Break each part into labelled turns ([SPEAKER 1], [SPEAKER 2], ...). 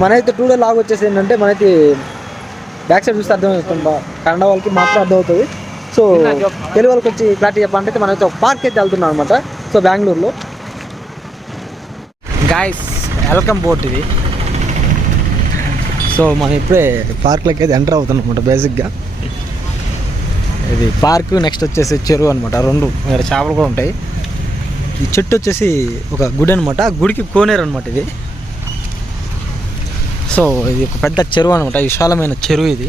[SPEAKER 1] మనైతే two day log వచ్చేసి ఏంటంటే మనైతే back side చూస్తే అర్థమవుతుంది బా కన్నడ వాళ్ళకి మాత్రం అర్థమవుతుంది. సో తెలుగు వాళ్ళకి వచ్చి క్లారిటీ చెప్పాలంటే మనైతే ఒక పార్క్ అయితే వెళ్తున్నాం అనమాట సో బెంగళూరులో గాయస్ వెల్కమ్ బోట్ ఇది. సో మనం ఇప్పుడే పార్క్లోకి అయితే ఎంటర్ అవుతున్నాం అనమాట బేసిక్గా ఇది పార్క్ నెక్స్ట్ వచ్చేసి చెరువు అనమాట రెండు ఇక్కడ చేపలు కూడా ఉంటాయి. ఈ చెట్టు వచ్చేసి ఒక గుడి అనమాట గుడికి కోనేరు అనమాట ఇది. సో ఇది ఒక పెద్ద చెరువు అనమాట విశాలమైన చెరువు ఇది.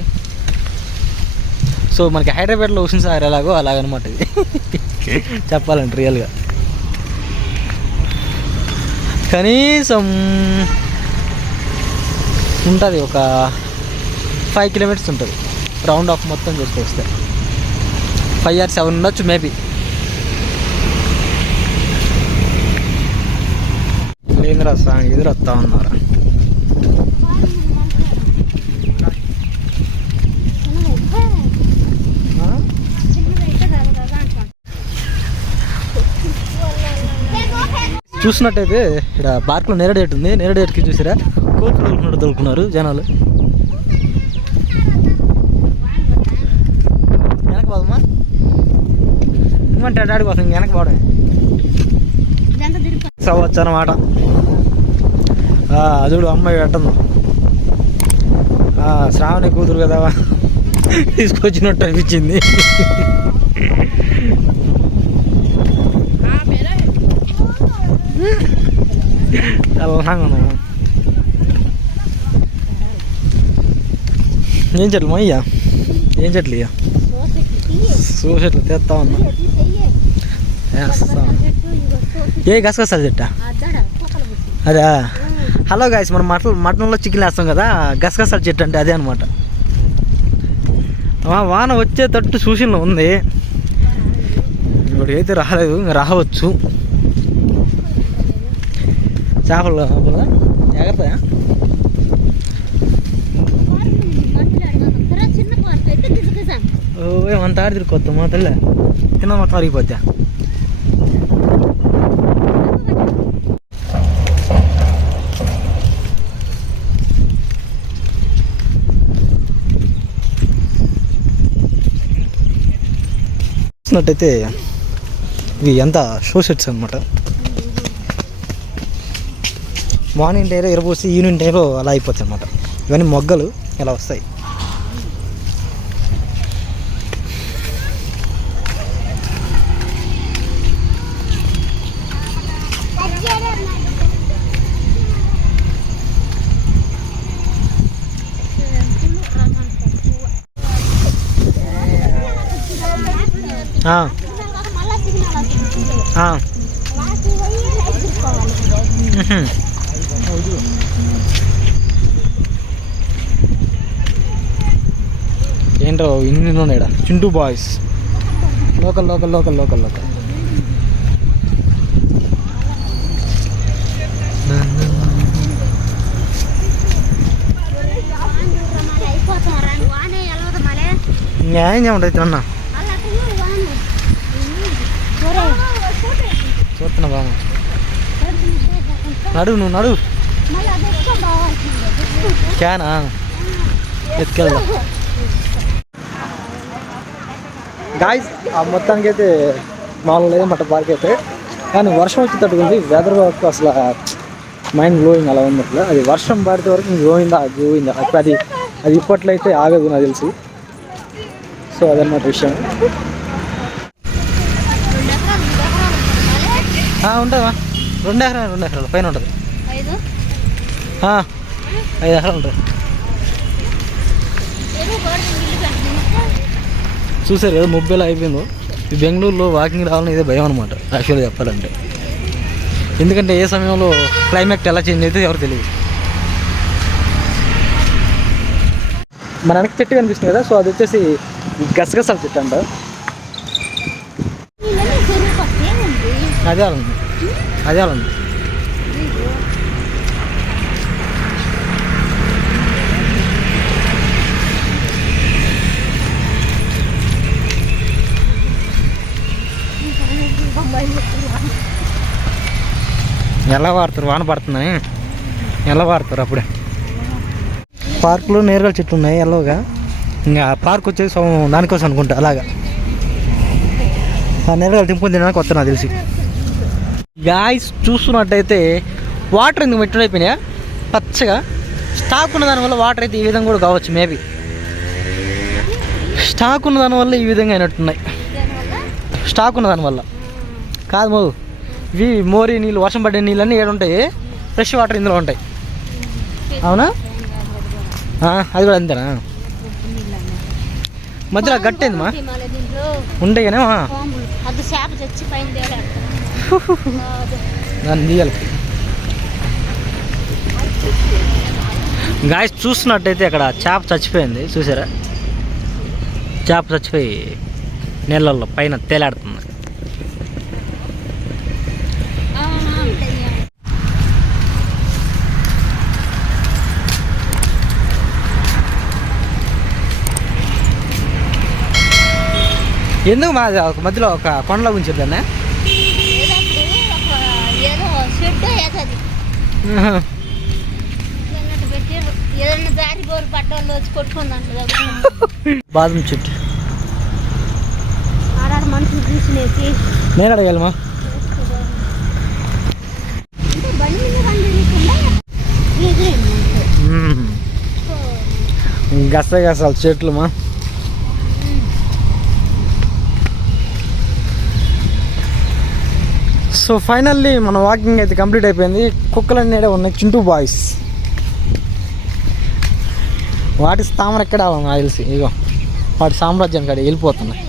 [SPEAKER 1] సో మనకి హైదరాబాద్లో ఓషన్ సార్ ఎలాగో అలాగనమాట ఇది. చెప్పాలంటే రియల్గా కనీసం ఉంటుంది ఒక ఫైవ్ కిలోమీటర్స్ ఉంటుంది. రౌండ్ ఆఫ్ మొత్తం చేసుకొస్తే ఫైవ్ ఆర్ సెవెన్ ఉండొచ్చు మేబీ ఏంద్రా సాంగ్ ఎదురు వస్తా ఉన్నారా? చూసినట్టయితే ఇక్కడ పార్క్లో నేరడేట్ ఉంది. నేరడేట్కి చూసారా? కోతులు తోలుకున్నట్టు తోలుకున్నారు జనాలు. వెనక పోదమ్మా. ఇంకంటే డాడీ కోసం వెనక పోవడం సవచ్చు అనమాట అదుడు అమ్మాయి పెట్టను శ్రావణి కూతురు కదా తీసుకొచ్చినట్టు అనిపించింది. చల్లగా ఏం చెట్లు మయ్యా? ఏం చెట్లు ఇయ్యా? సో చెట్లు తెస్తా ఉన్నా. వేస్తా ఏ గసగసాల చెట్టా? అదే హలో గాయస్ మనం మటన్ మటన్లో చికెన్ వేస్తాం కదా గసగసాల చెట్టు అంటే అదే అనమాట వాన వచ్చేటట్టు సూచనలో ఉంది. ఇప్పుడు అయితే రాలేదు రావచ్చు. చేపలు లోపల జాగ్రత్త ఓ ఏమంత ఆడి తిరుక్కొద్దు మా తల్లి కింద మొత్తం అరిగిపోద్దా చూసినట్టయితే ఇవి ఎంత షో సెట్స్ అనమాట మార్నింగ్ టైంలో ఎరపోసి ఈవినింగ్ టైంలో అలా అయిపోతాయి అనమాట ఇవన్నీ మొగ్గలు ఇలా వస్తాయి. ఆ, మ్హూ. ఏంటో ఇన్ని ఉన్నాయి. Chintu boys local local local local local న్యాయం చేయమంటే అన్న చూస్తున్నా బాగా నడువు నువ్వు నడువు క్యానా ఎత్తుకెళ్దాం గాయస్ ఆ మొత్తానికి అయితే మామూలు లేదు మట పార్క్ అయితే కానీ వర్షం వచ్చేటట్టు ఉంది వెదర్ వరకు అసలు మైండ్ బ్లోయింగ్ అలా ఉంది అట్లా అది వర్షం పడితే వరకు గోయిందా గోయిందా అది అది ఇప్పట్లో అయితే ఆగదు నాకు తెలిసి సో అదన్నమాట విషయం ఉంటుందా రెండు ఎకరాలు రెండు ఎకరాలు పైన ఉంటుంది ఐదు ఎకరాలు ఉంటుంది చూసారు కదా ముబ్బేలా అయిపోయిందో. ఈ బెంగళూరులో వాకింగ్ రావాలని ఇదే భయం అనమాట యాక్చువల్గా చెప్పాలంటే. ఎందుకంటే ఏ సమయంలో క్లైమేట్ ఎలా చేంజ్ అయితే ఎవరు తెలియదు. మన వెనక చెట్టు కనిపిస్తుంది కదా సో అది వచ్చేసి గసగసాల చెట్టు అంట. అదే అలా అదే అలా ఎలా వాడతారు? వాన పడుతుందని ఎలా వాడతారు అప్పుడే? పార్కులో నేరుగా చెట్లు ఉన్నాయి ఎల్లోగా ఇంకా పార్క్ వచ్చేసి దానికోసం అనుకుంటా అలాగా. ఆ నేరుగా తింపుకొని తినడానికి వస్తా నాకు తెలిసి. గాయస్ చూస్తున్నట్టయితే వాటర్ ఎందుకు మెట్టుడు అయిపోయినాయా? పచ్చగా. స్టాక్ ఉన్న దానివల్ల వాటర్ అయితే ఈ విధంగా కూడా కావచ్చు మేబీ. స్టాక్ ఉన్న దానివల్ల ఈ విధంగా అయినట్టున్నాయి. స్టాక్ ఉన్న దానివల్ల కాదు మో ఇవి మోరీ నీళ్ళు వర్షం పడే నీళ్ళన్నీ ఏడు ఉంటాయి. ఫ్రెష్ వాటర్ ఇందులో ఉంటాయి. అవునా? ఆ, అది కూడా అంతేనా? మధ్యలో
[SPEAKER 2] దీంట్లో.
[SPEAKER 1] ఉంటాయి కానీ దాన్ని తీయాలి. గాయస్ చూస్తున్నట్టయితే అక్కడ చేప చచ్చిపోయింది. చూసారా? చేప చచ్చిపోయి నీళ్ళల్లో పైన తేలాడుతుంది. ఎందుకు మా ఒక మధ్యలో ఒక కొండలో ఉంచిద్దాన్ని
[SPEAKER 2] ఏదో షెడ్ ఏదది అన్నట్టు పెట్టారు ఏదన్నా
[SPEAKER 1] సో ఫైనల్లీ మన వాకింగ్ అయితే కంప్లీట్ అయిపోయింది. కుక్కలన్నీ ఉన్నాయి? చింటూ బాయ్స్ వాటి స్థామర ఎక్కడ నాకు తెలిసి. ఇగో వాటి సామ్రాజ్యం కాడ వెళ్ళిపోతున్నాయి.